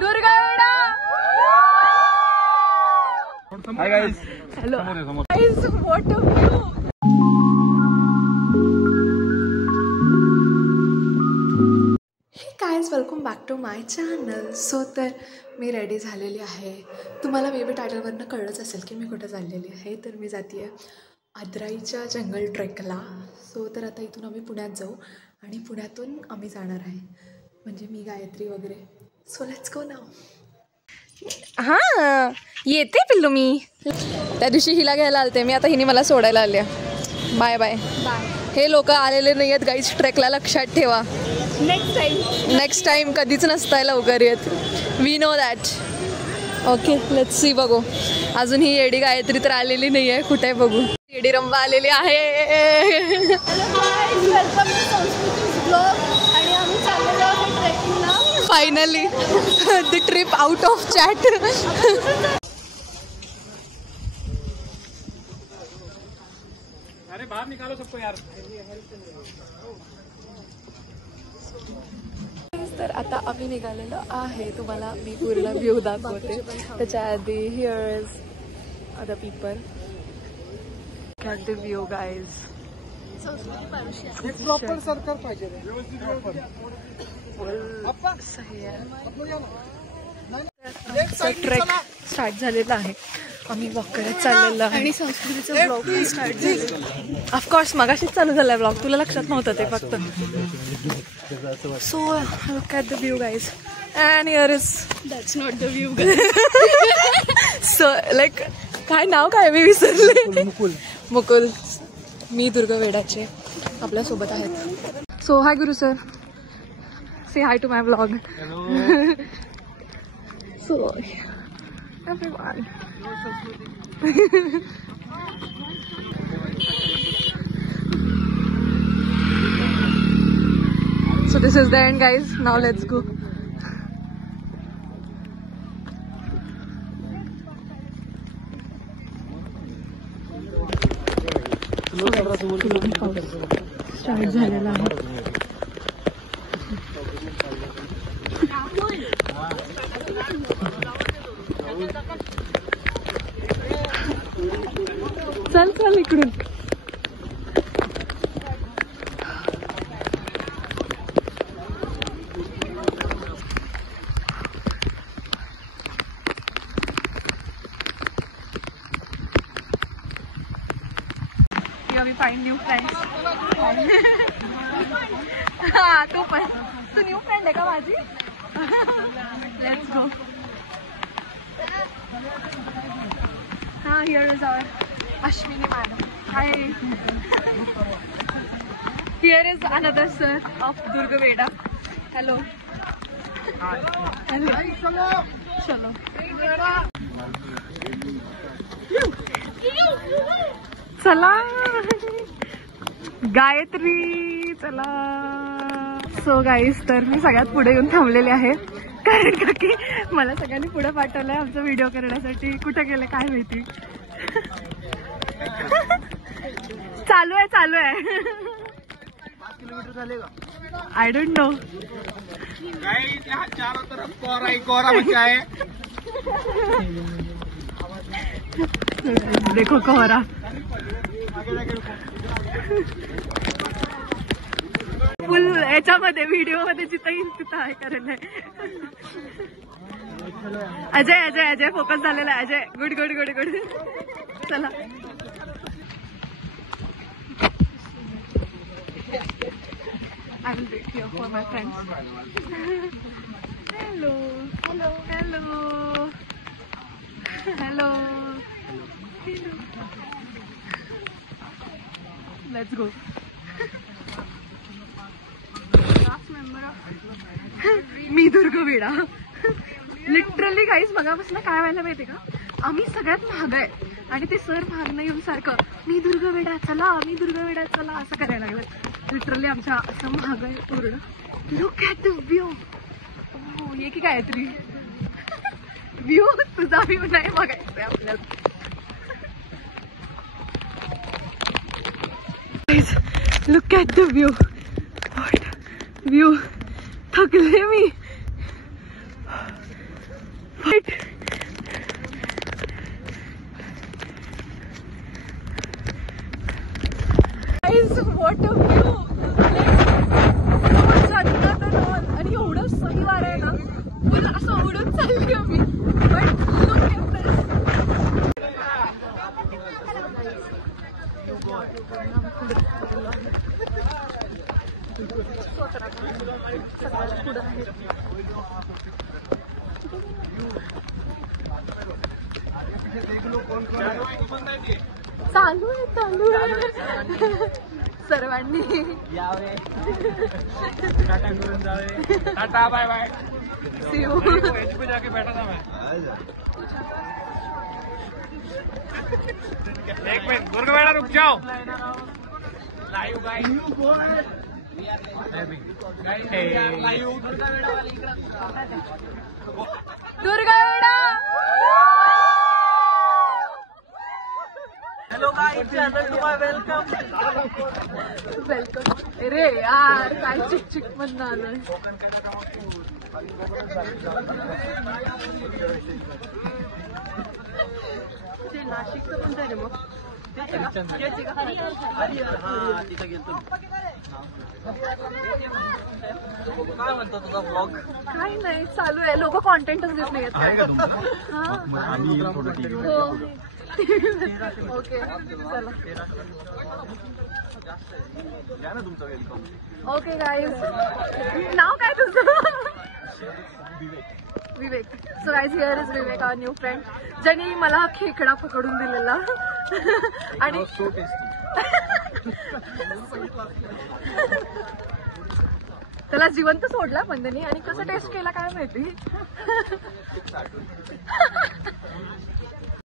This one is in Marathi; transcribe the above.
दुर्गावेडा. Hi guys. Hello. Guys, what a view. Hey guys, welcome back to my channel. So तर मी रेडी झालेली आहे. तुम्हाला मे बी टायटलवरनं कळलंच असेल की मी कुठं चाललेली आहे. तर मी जाते आहे आदराईच्या जंगल ट्रेकला. सो तर आता इथून आम्ही पुण्यात जाऊ आणि पुण्यातून आम्ही जाणार आहे, म्हणजे मी गायत्री वगैरे. सो लेट्स गो नाव. हां येते पिल्लू. मी त्या दिवशी हिला घ्यायला आलते मी, आता हिने मला सोडायला आले. Bye bye bye. हे लोक आलेले नाही आहेत गाईज ट्रेकला, लक्षात ठेवा. नेक्स्ट टाइम कधीच नसताय लवकर येत. We know that. Okay let's see. बघू अजून ही येडी गायत्री तर आलेली नाही आहे. कुठे बघू. येडी रंबा आलेली आहे. Finally the trip out of chat. अरे बाहर निकालो सबको यार. तर आता आम्ही निघालेलो आहे. तुम्हाला मी पूर्ण व्ह्यू दाखवते. त्याच्या आधी here is other people. Got the view guys. Proper सरकार पाहिजे. ट्रेक स्टार्ट झालेला आहे. आम्ही वॉक करत चाललेलो आहे आणि संस्कृतीचा ब्लॉग पण स्टार्ट झालेला. ऑफकोर्स मगाशीच चालू झाला आहे ब्लॉग. तुला लक्षात नव्हतं ते फक्त. So look at the view guys. And here is that's not the view guys. So like काय नाव काय मी विसरले. मुकुल. मी दुर्गावेडाचे आपल्यासोबत आहेत. So hi Guru sir. Say hi to my vlog. So everyone. So this is the end guys. Now let's go. Start झालेला आहे. चल चल इकडून. We find new friends. हाँ तू पण. तू न्यू फ्रेंड आहे का माझी? Let's go. हाँ here is our Ashwini ma'am. Hi. Here is another sir of Durgaveda. Hello. Hello. चलो. चला गायत्री चला. सो गाईज तर मी सगळ्यात पुढे येऊन थांबलेले आहे, कारण का की मला सगळ्यांनी पुढे पाठवलंय आमचा व्हिडिओ करण्यासाठी. कुठं गेले काय माहिती. चालू आहे 5 किलोमीटर चालेगा. I don't know. चारों तरफ कोहरा ही कोहरा मचा है. देखो कोहरा. फुल याच्यामध्ये व्हिडिओ मध्ये जिथं येईल तिथं आहे करायला. अजय अजय अजय फोकस झालेला आहे. Ajay good good good good. चला I will wait here for my friends. Hello. Hello. Hello. Hello. Hello. Let's go. Last member of मी दुर्गवेडा. लिटरली गाईज मगापासून काय व्हायला माहिती का, आम्ही सगळ्यात महाग आहे आणि ते सर मागणं येऊन सारखं मी दुर्गवेडा चला मी दुर्गवेडा चला असं करायला लागलं. लिटरली आमच्या असं महाग आहे पूर्ण. Look at the view. ये की गायत्री व्ह्यू. तुझा व्ह्यू नाही बघायचा आपल्याला. Look at the view. View थकले मी. What a view! आणि एवढं सही वार आहे ना, मला असं उडून चालली आम्ही. चालू आहे सर्वांनी. Tata bye bye. See you. जाके बैठा था मैं. एक मिनट दुर्गा बेटा रुक जाओ. Live guys. दुर्गा बेटा. Hello guys, channel to my welcome. अरे यार काय चिक म्हणून आलोय. ते नाशिकचं पण झालं मग. काय म्हणतो तुझा ब्लॉग? काही नाही चालू आहे. लोक कॉन्टेंटच घेत नाही ओके चला. ओके गाईज, नाव काय तुझं? Vivek. So guys, here is Vivek, our new friend, ज्यांनी मला खेकडा पकडून दिलेला. आणि त्याला जिवंत सोडला पण त्यांनी, आणि कसं टेस्ट केला काय माहिती.